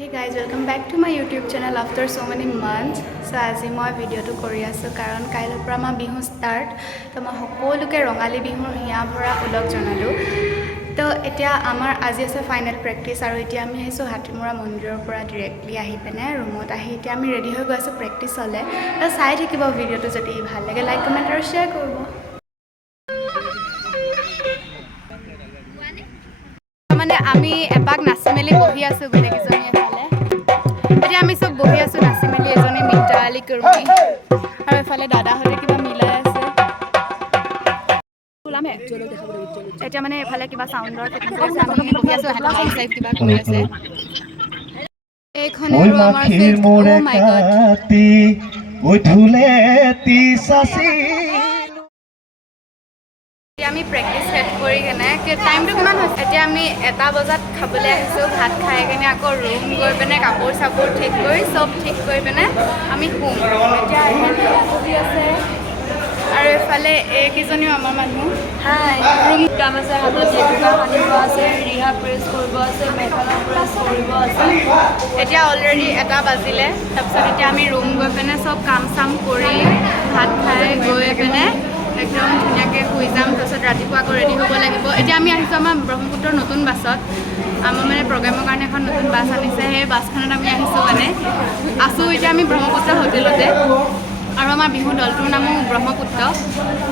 Hey guys, welcome back to my YouTube channel after so many months. So আজি মই ভিডিঅ'টো কৰি আছো কাৰণ কাইলৈৰ পৰা আমাৰ বিহু ষ্টাৰ্ট। তো মই সকলোকে ৰঙালী বিহুৰ হিয়া ভৰা ওলগ জনালোঁ। তো এতিয়া আমাৰ আজি আছে ফাইনেল প্ৰেক্টিছ আৰু এতিয়া আমি আহিছোঁ হাতীমৰা মন্দিৰৰ পৰা ডিৰেক্টলি আহি পিনে ৰুমত আহি এতিয়া আমি ৰেডি হৈ গৈ আছোঁ প্ৰেক্টিছলৈ। তো চাই থাকিব ভিডিঅ'টো যদি ভাল লাগে লাইক কমেণ্ট আৰু শ্বেয়াৰ কৰিব। মানে আমি এপাক নাচি মেলি বহি আছোঁ গোটেইকেইজনী এফালে। এতিয়া আমি চব বহি আছোঁ নাচি মেলি এজনী মিতালী কুৰ্মী আৰু এফালে দাদাহঁতে কিবা মিলাই আছে। এতিয়া মানে এফালে কিবা চাউণ্ডৰ ফিটিং কৰি আছে আমি বহি আছোঁ এহেঁতৰ মাইক চাইক কিবা কৰি আছে। এইখন আৰু আমাৰ ফিল্ড অ মাই গড এতিয়া আমি প্ৰেক্টিছ শেষ কৰি কেনে টাইমটো কিমান হৈছে এতিয়া আমি 1টা বজাত খাবলৈ আহিছোঁ ভাত খাই কেনে আকৌ ৰুম গৈ পিনে কাপোৰ চাপোৰ ঠিক কৰি চব ঠিক কৰি পিনে আমি শুম এতিয়া বহি আছে আৰু এফালে এইকেইজনীও আমাৰ মানুহ ৰুম কাম আছে হাতত জেতুকা সানিব আছে ৰিহা প্ৰেছ কৰিব আছে মেখেলা প্ৰেছ কৰিব আছে এতিয়া অলৰেডি 1টা বাজিলে তাৰপিছত এতিয়া আমি ৰুম গৈ পিনে চব কাম চাম কৰি ভাত খাই গৈ পিনে একদম ধুনীয়াকৈ শুই যাম তাৰপিছত ৰাতিপুৱা আকৌ ৰেডি হ'ব লাগিব এতিয়া আমি আহিছোঁ আমাৰ ব্ৰহ্মপুত্ৰৰ নতুন বাছত আমাৰ মানে প্ৰগ্ৰেমৰ কাৰণে এখন নতুন বাছ আনিছে সেই বাছখনত আমি আহিছোঁ মানে আছোঁ এতিয়া আমি ব্ৰহ্মপুত্ৰ হোটেলতে আৰু আমাৰ বিহু দলটোৰ নামো ব্ৰহ্মপুত্ৰ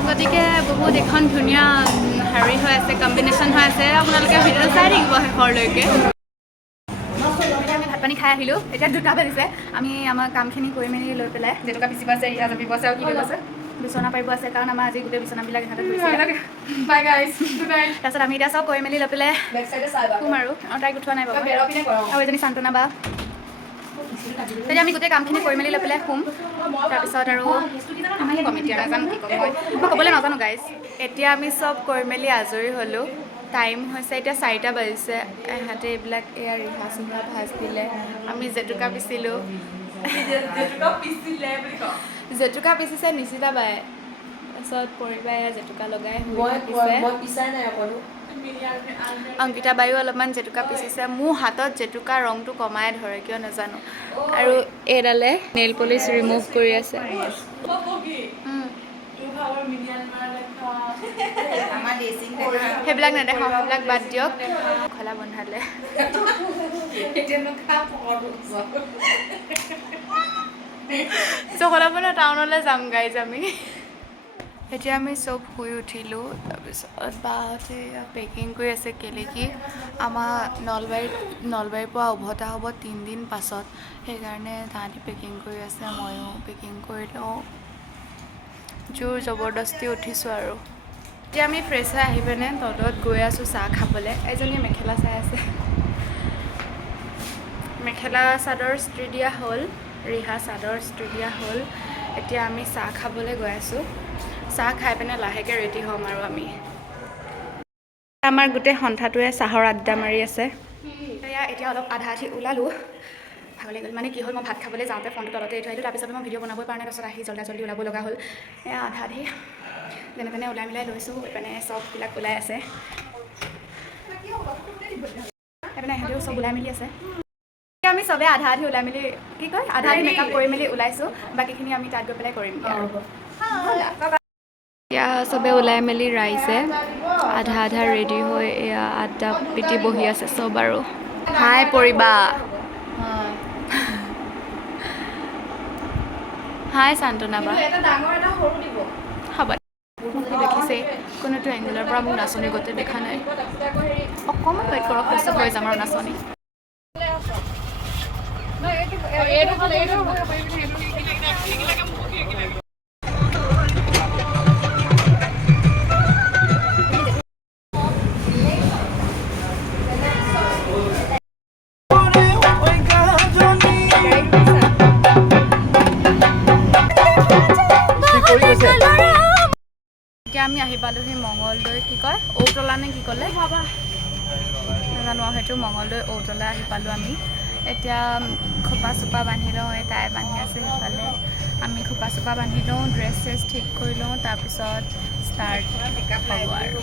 গতিকে বহুত এখন ধুনীয়া হেৰি হৈ আছে কম্বিনেশ্যন হৈ আছে আপোনালোকে ভিডিঅ'টো চাই থাকিব শেষৰলৈকে আমি ভাত পানী খাই আহিলোঁ এতিয়া 2টা বাজিছে আমি আমাৰ কামখিনি কৰি মেলি লৈ পেলাই জেতুকা পিচিব আছে ৰিহা জাপিব আছে আৰু কি কৰিব আছে বিচনা পাৰিব আছে কাৰণ আমাৰ আজি গোটেই বিচনাবিলাক ইহঁতে ধৰিছে তাৰপিছত আমি এতিয়া চব কৰি মেলি লৈ পেলাই শুম আৰু তাইক উঠোৱা নাই বাৰু আৰু এজনী শান্তনা বা তেতিয়া আমি গোটেই কামখিনি কৰি মেলি লৈ পেলাই শুম তাৰপিছত আৰু আমি ক'ম এতিয়া নাজানো কি ক'ম মই ক'বলৈ নাজানো গাইজ এতিয়া আমি চব কৰি মেলি আজৰি হ'লোঁ টাইম হৈছে এতিয়া 4টা বাজিছে এহঁতে এইবিলাক এয়া ৰিহা চিহা ভাজ দিলে আমি জেতুকা পিচিলোঁ জেতুকা পিচিছে নিচিতা বাই তাৰপিছত পৰিবাই জেতুকা লগাই অংকিতা বায়ু অলপমান জেতুকা পিচিছে মোৰ হাতত জেতুকা ৰংটো কমাই ধৰে কিয় নাজানো আৰু এইডালে নেইল পলিচ ৰিমুভ কৰি আছে সেইবিলাক নেদেখাওঁ সেইবিলাক বাদ দিয়ক খলা বন্ধালে চকলাবন্ধা টাউনলৈ যাম গাইজ আমি এতিয়া আমি চব শুই উঠিলোঁ তাৰপিছত বাহঁতে পেকিং কৰি আছে কেলে কি আমাৰ নলবাৰীৰ পৰা উভতা হ'ব 3 দিন পাছত সেইকাৰণে তাহাঁতি পেকিং কৰি আছে ময়ো পেকিং কৰি লওঁ জোৰ জবৰদস্তি উঠিছোঁ আৰু এতিয়া আমি ফ্ৰেছ হৈ আহি পিনে তলত গৈ আছোঁ চাহ খাবলৈ এজনীয়ে মেখেলা চাই আছে মেখেলা চাদৰ ইস্ত্ৰি দিয়া হ'ল ৰিহা চাদৰ ইস্ত্ৰি দিয়া হ'ল এতিয়া আমি চাহ খাবলৈ গৈ আছোঁ চাহ খাই পিনে লাহেকৈ ৰেডি হ'ম আৰু আমি আমাৰ গোটেই সন্থাটোৱে চাহৰ আড্ডা মাৰি আছে এতিয়া অলপ আধা আধি ওলালোঁ ভাগৰ লাগি গ'ল মানে কি হ'ল মই ভাত খাবলৈ যাওঁতে ফোনটো তলতে এৰি থৈ আহিলোঁ তাৰপিছত মই ভিডিঅ' বনাবই পৰা নাই তাৰপিছত আহি জল্দি ওলাব লগা হ'ল এয়া আধা আধি যেনে তেনে ওলাই মিলাই লৈছোঁ এইপিনে চববিলাক ওলাই আছে এইপিনে সিহঁতেও চব ওলাই মেলি আছে আমি চবে আধা আধি ওলাই মেলি কি কয় আধা আধি মেকআপ কৰি মেলি ওলাইছোঁ বাকীখিনি আমি তাত গৈ পেলাই কৰিম এতিয়া চবে ওলাই মেলি ৰাইছে আধা আধা ৰেডি হৈ এয়া আড্ডা পিটি বহি আছে চব আৰু হাই পৰিবা হাই শান্তনা বা হ'ব দেখিছে কোনোটো এংগলৰ পৰা মোক নাচনী গোটেই দেখা নাই অকণমান ৱেইট কৰক পিছত হৈ যাম আৰু নাচনী এতিয়া আমি আহি পালোহি মঙলদৈ কি কয় ঔতলা নে কি ক'লে নাজানো সেইটো মঙলদৈ ঔতলা আহি পালোঁ আমি এতিয়া খোপা চোপা বান্ধি লওঁ এই তাই বান্ধি আছে সেইফালে আমি খোপা চোপা বান্ধি লওঁ ড্ৰেছ চেছ ঠিক কৰি লওঁ তাৰপিছত ষ্টাৰ্ট হ'ব আৰু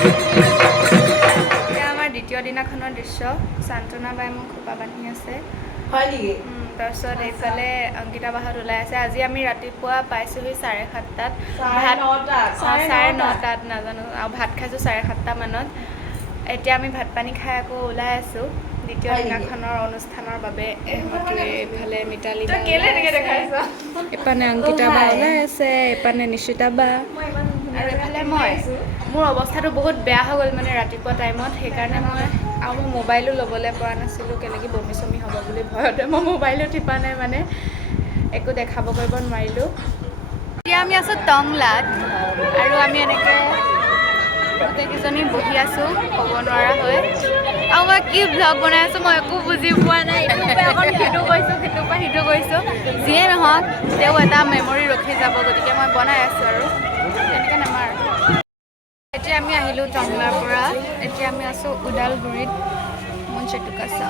এয়া আমাৰ দ্বিতীয় দিনাখনৰ দৃশ্য শান্তনা বাই মোক খোপা বান্ধি আছে হয় নেকি? তাৰপিছত এইফালে অংকিতা বাহঁত ওলাই আছে আজি আমি ৰাতিপুৱা পাইছোঁহি 7:30 9:30 নাজানো আৰু ভাত খাইছোঁ 7:30 মানত এতিয়া আমি ভাত পানী খাই আকৌ ওলাই আছোঁ দ্বিতীয় দিনাখনৰ অনুষ্ঠানৰ বাবে এইফালে মিতালী বা এপানে অংকিতা বা ওলাই আছে এপানে নিশ্চিতা বা আৰু এইফালে মই মোৰ অৱস্থাটো বহুত বেয়া হৈ গ'ল মানে ৰাতিপুৱা টাইমত সেইকাৰণে মই মোবাইলো ল'বলৈ পৰা নাছিলোঁ কেনেকৈ বমি চমি হ'ব বুলি ভয়তে মই মোবাইলো টিপা নাই মানে একো দেখাব কৰিব নোৱাৰিলোঁ এতিয়া আমি আছোঁ টংলাত আৰু আমি এনেকৈ গোটেইকেইজনী বহি আছোঁ ক'ব নোৱাৰা হৈ আৰু মই কি ভ্লগ বনাই আছোঁ মই একো বুজি পোৱা নাই সিটো কৈছোঁ সিটোৰ পৰা সিটো কৈছোঁ যিয়ে নহওক তেওঁ এটা মেমৰি ৰখি যাব গতিকে মই বনাই আছোঁ আৰু তেনেকৈ নামাৰ এতিয়া আমি আহিলোঁ টংলাৰ পৰা এতিয়া আমি আছোঁ ওদালগুৰিত মুঞ্চেটুকাচা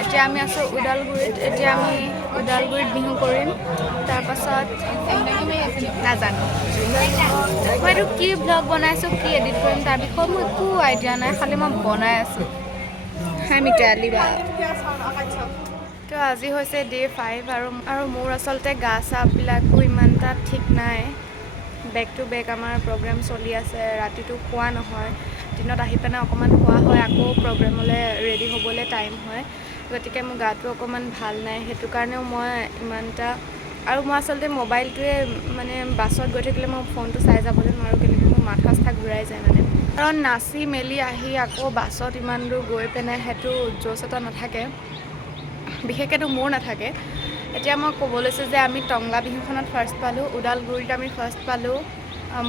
এতিয়া আমি আছোঁ ওদালগুৰিত এতিয়া আমি ওদালগুৰিত বিহু কৰিম তাৰপাছত নাজানো মই এইটো কি ভ্লগ বনাইছোঁ কি এডিট কৰিম তাৰ বিষয়ে মোৰ একো আইডিয়া নাই খালি মই বনাই আছোঁ হাই মিতালী বা তো আজি হৈছে ডে' 5 আৰু মোৰ আচলতে গা চাবিলাকো ইমান এটা ঠিক নাই বেক টু বেক আমাৰ প্ৰগ্ৰেম চলি আছে ৰাতিটো খোৱা নহয় দিনত আহি পেলাই অকণমান খোৱা হয় আকৌ প্ৰগ্ৰেমলৈ ৰেডি হ'বলৈ টাইম হয় গতিকে মোৰ গাটো অকণমান ভাল নাই সেইটো কাৰণেও মই ইমান এটা আৰু মই আচলতে মোবাইলটোৱে মানে বাছত গৈ থাকিলে মই ফোনটো চাই যাবলৈ নোৱাৰোঁ কেনেকৈ মোৰ মাথা চাথা ঘূৰাই যায় মানে কাৰণ নাচি মেলি আহি আকৌ বাছত ইমান দূৰ গৈ পেলাই সেইটো জ'চ এটা নাথাকে বিশেষকৈতো মোৰ নাথাকে এতিয়া মই ক'ব লৈছোঁ যে আমি টংলা বিহুখনত ফাৰ্ষ্ট পালোঁ ওদালগুৰিত আমি ফাৰ্ষ্ট পালোঁ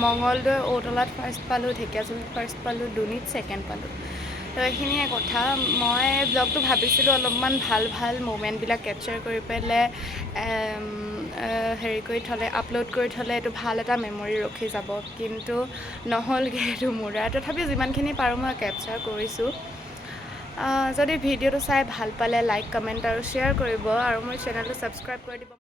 মঙলদৈ ঔতলাত ফাৰ্ষ্ট পালোঁ ঢেকীয়াজুলিত ফাৰ্ষ্ট পালোঁ দুনিত ছেকেণ্ড পালোঁ তো এইখিনিয়ে কথা মই ব্লগটো ভাবিছিলোঁ অলপমান ভাল ভাল মুমেণ্টবিলাক কেপচাৰ কৰি পেলাই হেৰি কৰি থ'লে আপলোড কৰি থ'লে এইটো ভাল এটা মেমৰি ৰখি যাব কিন্তু নহ'লগৈ এইটো মোৰ দ্বাৰা তথাপিও যিমানখিনি পাৰোঁ মই কেপচাৰ কৰিছোঁ যদি ভিডিঅ'টো চাই ভাল পালে লাইক কমেণ্ট আৰু শ্বেয়াৰ কৰিব আৰু মোৰ চেনেলটো ছাবস্ক্ৰাইব কৰি দিব